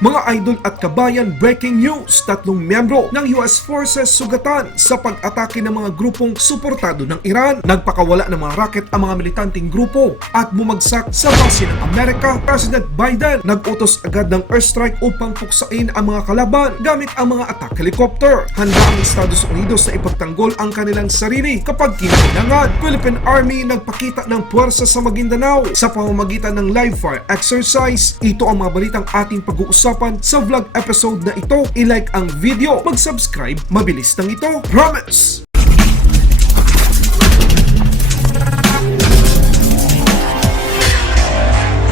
Mga idol at kabayan, breaking news! Tatlong miyembro ng US Forces sugatan sa pag-atake ng mga grupong suportado ng Iran. Nagpakawala ng mga rocket ang mga militanteng grupo at bumagsak sa base ng Amerika. President Biden nag-utos agad ng airstrike upang puksain ang mga kalaban gamit ang mga attack helicopter. Handa ang Estados Unidos na ipagtanggol ang kanilang sarili kapag kinailangan. Philippine Army nagpakita ng puwersa sa Maguindanao sa pamamagitan ng live fire exercise. Ito ang mga balitang ating pag-uusapan sa vlog episode na ito. I-like ang video, mag-subscribe, mabilis lang ito. Promise!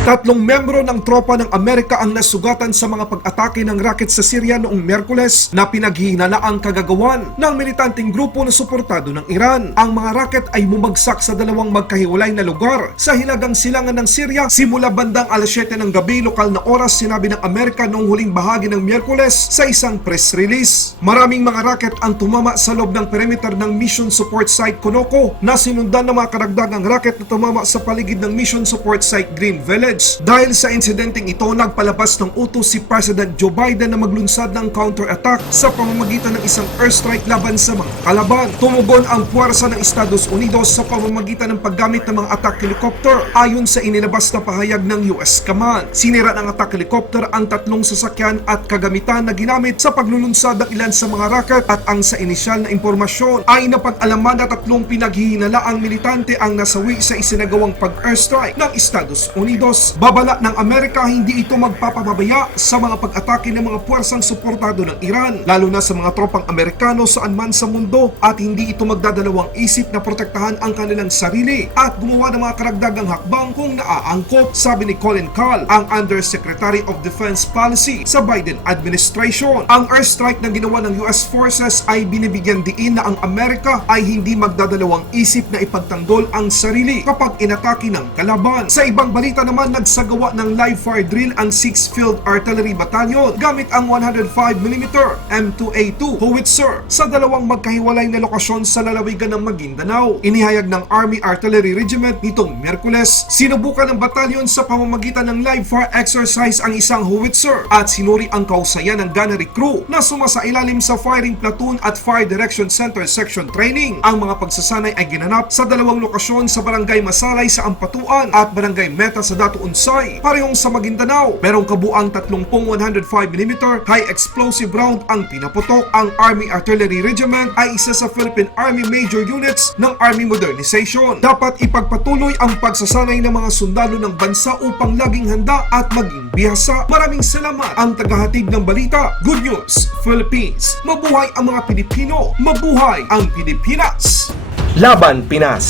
Tatlong membro ng tropa ng Amerika ang nasugatan sa mga pag-atake ng rocket sa Syria noong Miyerkules na pinaghihinalaang kagagawan ng militanteng grupo na suportado ng Iran. Ang mga rocket ay bumagsak sa dalawang magkahiwalay na lugar sa hilagang silangan ng Syria simula bandang alas 7 ng gabi lokal na oras, sinabi ng Amerika noong huling bahagi ng Miyerkules sa isang press release. Maraming mga rocket ang tumama sa loob ng perimeter ng Mission Support Site Konoko na sinundan ng mga karagdagang rocket na tumama sa paligid ng Mission Support Site Green Village. Dahil sa insidenteng ito, nagpalabas ng utos si President Joe Biden na maglunsad ng counter-attack sa pamamagitan ng isang airstrike laban sa mga kalaban. Tumugon ang puwersa ng Estados Unidos sa pamamagitan ng paggamit ng mga attack helicopter ayon sa inilabas na pahayag ng US Command. Sinira ng attack helicopter ang tatlong sasakyan at kagamitan na ginamit sa paglulunsad ng ilan sa mga rocket at ang sa inisyal na impormasyon ay napag-alaman na tatlong pinaghihinalaang militante ang nasawi sa isinagawang pag-airstrike ng Estados Unidos. Babala ng Amerika, hindi ito magpapabaya sa mga pag-atake ng mga puwersang suportado ng Iran, lalo na sa mga tropang Amerikano saan man sa mundo, at hindi ito magdadalawang isip na protektahan ang kanilang sarili at gumawa ng mga karagdagang hakbang kung naaangkop, sabi ni Colin Kahl, ang Undersecretary of Defense Policy sa Biden administration. Ang airstrike na ginawa ng US Forces ay binibigyan diin na ang Amerika ay hindi magdadalawang isip na ipagtanggol ang sarili kapag inatake ng kalaban. Sa ibang balita naman, nagsagawa ng live fire drill ang 6th Field Artillery Battalion gamit ang 105mm M2A2 howitzer sa dalawang magkahiwalay na lokasyon sa lalawigan ng Maguindanao. Inihayag ng Army Artillery Regiment nitong Miyerkules. Sinubukan ng batalyon sa pamamagitan ng live fire exercise ang isang howitzer at sinuri ang kausayan ng gunnery crew na sumasailalim sa firing platoon at fire direction center section training. Ang mga pagsasanay ay ginanap sa dalawang lokasyon sa Barangay Masalay sa Ampatuan at Barangay Meta sa Dato Unsay, parehong sa Maguindanao. Merong kabuang 30 105mm high explosive round ang pinaputok. Ang Army Artillery Regiment ay isa sa Philippine Army major units ng Army Modernization. Dapat ipagpatuloy ang pagsasanay ng mga sundalo ng bansa upang laging handa at maging bihasa. Maraming salamat. Ang tagahatid ng balita, Good News Philippines. Mabuhay ang mga Pilipino, mabuhay ang Pilipinas. Laban Pinas.